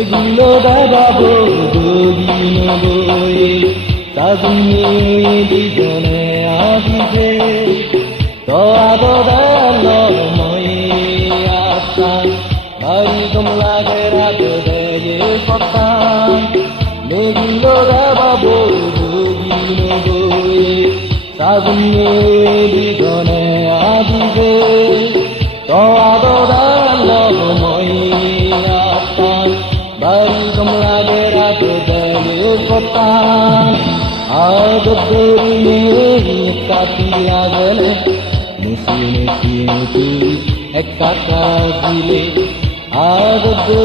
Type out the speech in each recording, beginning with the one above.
মেঘগুলো দাঁড়াবো যোগিন বয়ে তাগুনে দুজনে আসিছে দোয়াদোদালময় আসান বাড়ি কমলাগে রাত দেয়ে সত্তান মেঘগুলো দাঁড়াবো যোগিন বয়ে তাগুনে দুজনে আসিছে দোয়াদোদালময় আসান বাড়ি কমলাগে রাত দেয়ে সত্তান আদরে কাটিয়া গেলে মুসি মুসি মুসি একা দিলে আদরে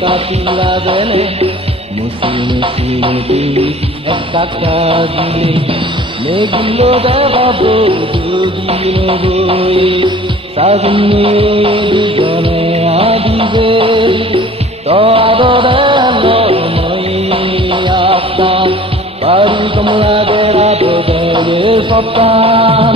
কাটিয়া গেলে মুসি মুসি মুসি একা দিলে মেঘগুলো দাঁড়াবো যোগিন বয়ে সাজনে দুজনে আদিবে বাড়ি কমলাগে রাত দেয়ে সত্তান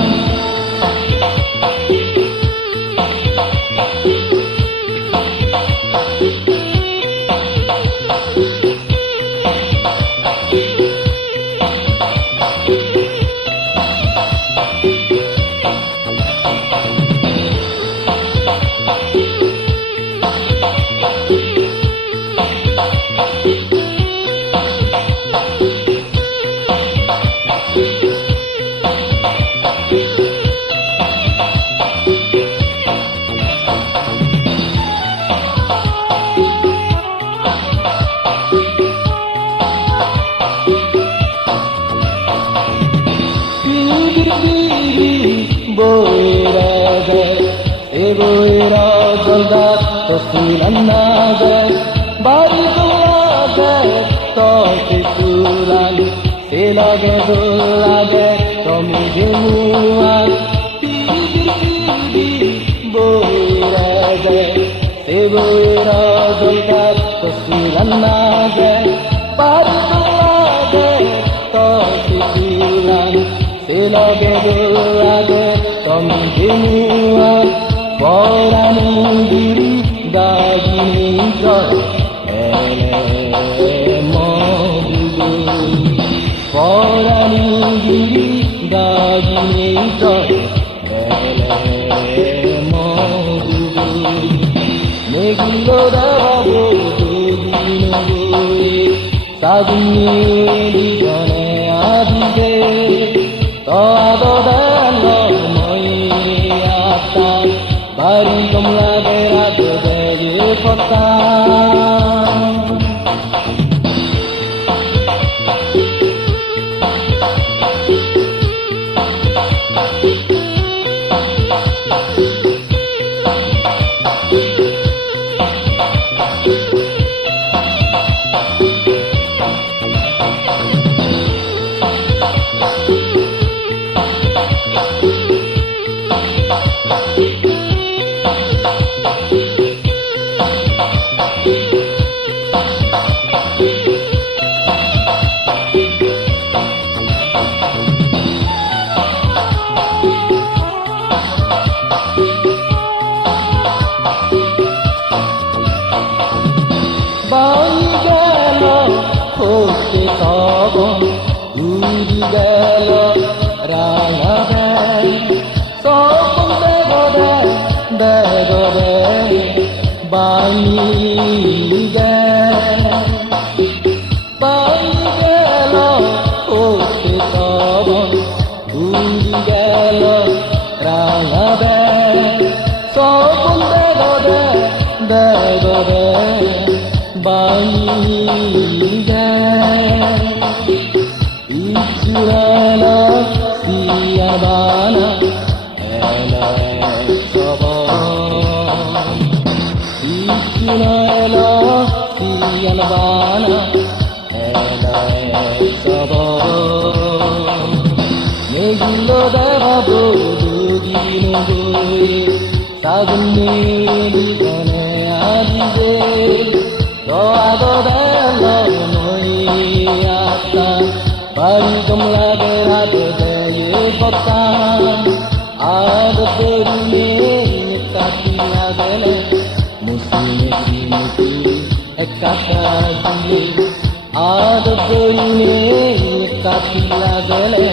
boiraga eboira soldat tosilanaga barulaga toisulan selage dolage tomijemuan boiraga eboira soldat tosilanaga barulaga toisulan selage dolage Tomjemua Porani diri dagini joy ele modugo Porani diri dagini joy ele modugo Megilo dabo dugino boye Saguni dijane adibe বাড়ি কমলাগে রাত দেয়ে সত্তান Hote sabon duri gelo ranga bai sabon begode bani gelo hote sabon duri gelo ranga bai sabon begode bani Isurala siyabana ela sabon Isurala siyabana ela sabon Megilo dabo dugino boye Sagune dijane adibe Doadodalamoi asan Bari kemlaga raat daya kotan Adabune kati agale Musi sakazile adogine kapila gele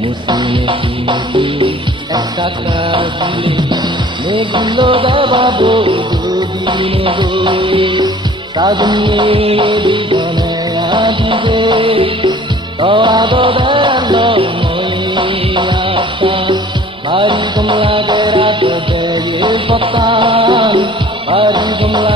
musime sakazile megulo dababo dudine goe sadune bigone adige toado dalo moyata bari kumla dera de ye patan bari kumla